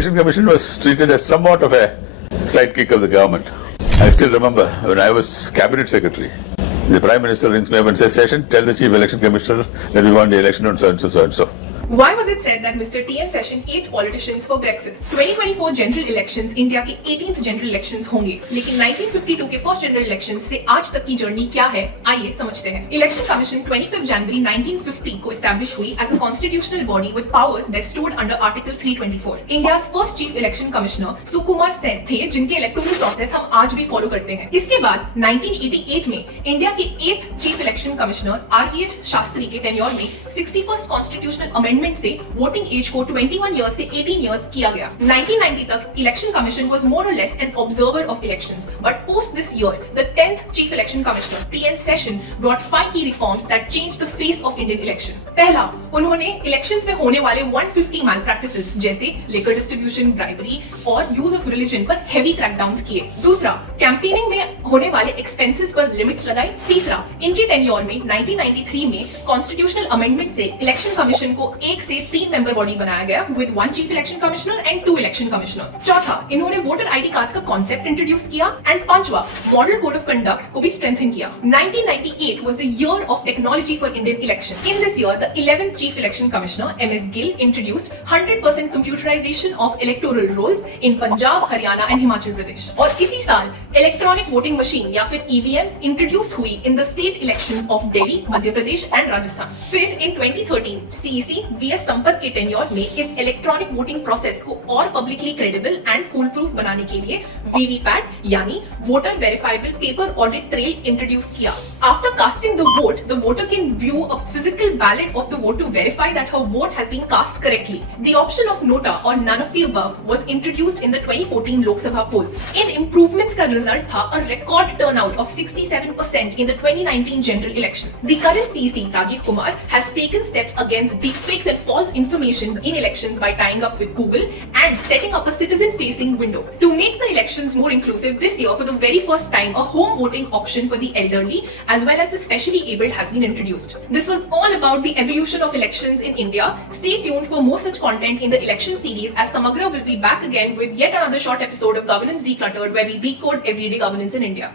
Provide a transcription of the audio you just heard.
Election Commission was treated as somewhat of a sidekick of the government. I still remember when I was cabinet secretary, the Prime Minister rings me up and says, Session, tell the Chief Election Commissioner that we won the election on so and so, so and so. Why was it said that Mr. T.N. Session ate politicians for breakfast? 2024 general elections India के 18th general elections होंगे, लेकिन 1952 के first general elections से आज तक की जर्नी क्या है, आइए समझते हैं। इलेक्शन कमीशन 25 जनवरी 1950 को एस्टैब्लिश हुई as a constitutional body with powers vested under article 324। India's first chief election commissioner Sukumar Sen थे, जिनके इलेक्टोरल प्रोसेस हम आज भी फॉलो करते हैं। इसके बाद 1988 में इंडिया के 8th chief election commissioner RVS Shastri के टेन्योर में 61st कॉन्स्टिट्यूशनल अमेंडमेंट से वोटिंग एज को 21 इयर्स से 18 इयर्स किया गया। 1990 तक इलेक्शन कमीशन वाज मोर और less an observer of elections, but post this year the 10th chief election commissioner TN session brought 5 की reforms that changed the face of Indian elections. पहला, उन्होंने इलेक्शंस में होने वाले 150 मैल प्रैक्टिसेस जैसे लिकर डिस्ट्रीब्यूशन, ब्राइबरी और use of religion पर हेवी क्रैकडाउन्स किए। दूसरा, कैंपेनिंग में होने वाले एक्सपेंसेस पर लिमिट्स लगाई। तीसरा, इनके टेन्योर में 1993 में कॉन्स्टिट्यूशनल अमेंडमेंट से इलेक्शन कमीशन को 1 से 3 मेंबर बॉडी बनाया गया with 1 chief election commissioner and 2 election commissioners. चौथा, इन्होंने वोटर आईडी कार्ड्स का कॉन्सेप्ट इंट्रोड्यूस किया। एंड पांचवा, मॉडल कोड ऑफ कंडक्ट को भी स्ट्रेंथन किया। 1998 was the year of technology for Indian election. In this year the 11th chief election commissioner MS Gill introduced 100% computerisation of electoral roles in Punjab, Haryana एंड हिमाचल प्रदेश। और इसी साल electronic voting machine या फिर EVMs introduce हुई in the state elections of Delhi, मध्य प्रदेश एंड राजस्थान। फिर इन 2013 CEC VS Sampat के टेन्योर में इस इलेक्ट्रॉनिक वोटिंग प्रोसेस को और publicly credible and full proof बनाने के लिए वीवीपैट यानी voter verifiable paper audit trail introduce किया। After casting the vote, the voter can view a physical ballot of the vote to verify that her vote has been cast correctly. The option of nota or none of the above was introduced in the 2014 Lok Sabha polls. In improvements का result था a record turnout of 67% in the 2019 general election. The current CEC, Rajiv Kumar, has taken steps against deepfakes and false information in elections by tying up with Google and setting up a citizen-facing window. To make the elections more inclusive, this year, for the very first time, a home voting option for the elderly as well as the specially abled has been introduced. This was all about the evolution of elections in India. Stay tuned for more such content in the election series, as Samagra will be back again with yet another short episode of Governance Decluttered, where we decode everyday governance in India.